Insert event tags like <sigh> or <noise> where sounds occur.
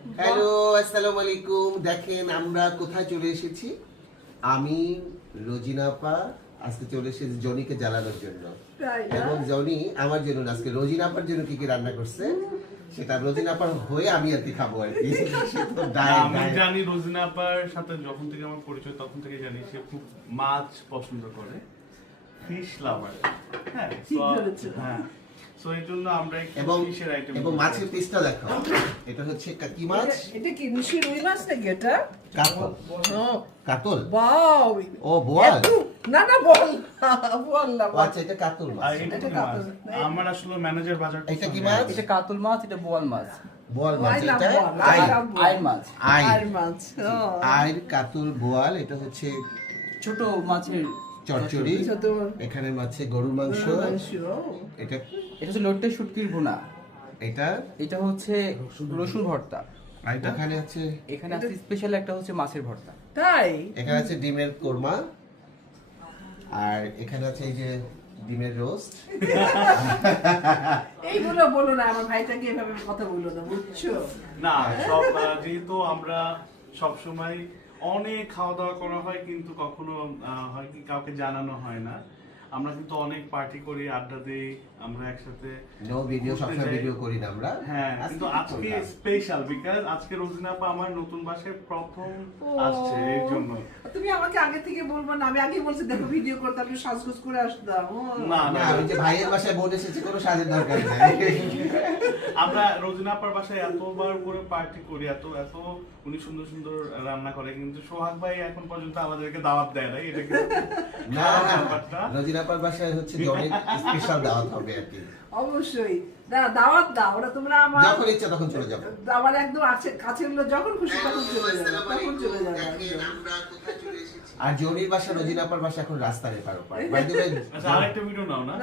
Hello আসসালামু আলাইকুম দেখেন আমরা কোথায় চলে এসেছি? আমি রোজিনাপা আজকে চলে এসেছি জনিকে জ্বালানোর জন্য। এবং জনি আমার জন্য আজকে রোজিনাপার জন্য কি কি রান্না করছে সেটা রোজিনাপার হয়ে আমি আর কি খাব আর কি। <laughs> আমি জানি রোজিনা আপার সাথে যখন থেকে আমার পরিচয় তখন থেকে জানি সে খুব মাছ পছন্দ করে। ফিশ লাভার হ্যাঁ। হ্যাঁ। সো এই জন্য আমরা এবং ফিশের আইটেম এবং মাছের পিসটা দেখো এটা হচ্ছে কাকি মাছ। এটা- এটা কি নিশি রুই মাছ নাকি এটা? কাতল। কাতল? বাও। ও বোয়াল? না না বল বল না আচ্ছা এটা কাতল মাছ। এটা এটা কি মাছ? কাতল। আমার আসলে ম্যানেজার বাজার এটা কি মাছ? এটা কাতল মাছ এটা বোয়াল মাছ। বোয়াল মাছ এটা। আইর মাছ। আই। মাছ আইর কাতল বোয়াল এটা হচ্ছে ছোট মাছের চচ্চড়ি আচ্ছা, এখানে মাছে গরুর মাংস এটা এটা হচ্ছে লোটে শুটকির ভুনা। এটা এটা হচ্ছে রসুন ভর্তা। আর এটা এখানে আছে এখানে আছে স্পেশাল একটা হচ্ছে মাছের ভর্তা। তাই? এখানে আছে ডিমের কোরমা আর এখানে আছে এই যে ডিমের রোস্ট। <laughs> এইগুলো বলো না আমার ভাইটাকে এভাবে কথা বলল না বুঝছ? না সব যেহেতু আমরা সব সময় অনেক খাওয়া দাওয়া করা হয় কিন্তু কখনো হয় কি কাউকে জানানো হয় না। আমরা কিন্তু অনেক পার্টি করি আড্ডা দিই আমরা একসাথে নো ভিডিও সবসময় ভিডিও করি না আমরা। হ্যাঁ কিন্তু আজকে স্পেশাল বিকজ আজকে রোজিনা আপা আমার নতুন বাসায় প্রথম আসছে এই জন্য আমাকে আগে থেকে বলব না আমি আগে বলছি দেখো ভিডিও করতে আমি সাজগোজ করে আসতাম। না না না আমি যে ভাইয়ের বাসায় বোন এসেছে কোনো সাজের দরকার নাই আমরা রোজিনা আপার বাসায় এতবার করে পার্টি করি এত এত উনি সুন্দর সুন্দর রান্না করে কিন্তু সোহাগ ভাই এখন পর্যন্ত আমাদেরকে দাওয়াত দেয় নাই এটা না না ব্যাপারটা। রোজিনাপার বাসায় হচ্ছে যে অনেক স্পেশাল দাওয়াত হবে আর কি অবশ্যই না দাওয়াত দাও ওরা তোমরা আমার যখন ইচ্ছা তখন চলে যাবে আমার একদম আছে কাছে গুলো যখন খুশি তখন চলে যাবে তখন চলে যাবে আর জমির বাসা নজিরাপার বাসা এখন রাস্তার এপার ওপার। <laughs> আচ্ছা আরেকটা ভিডিও নাও না।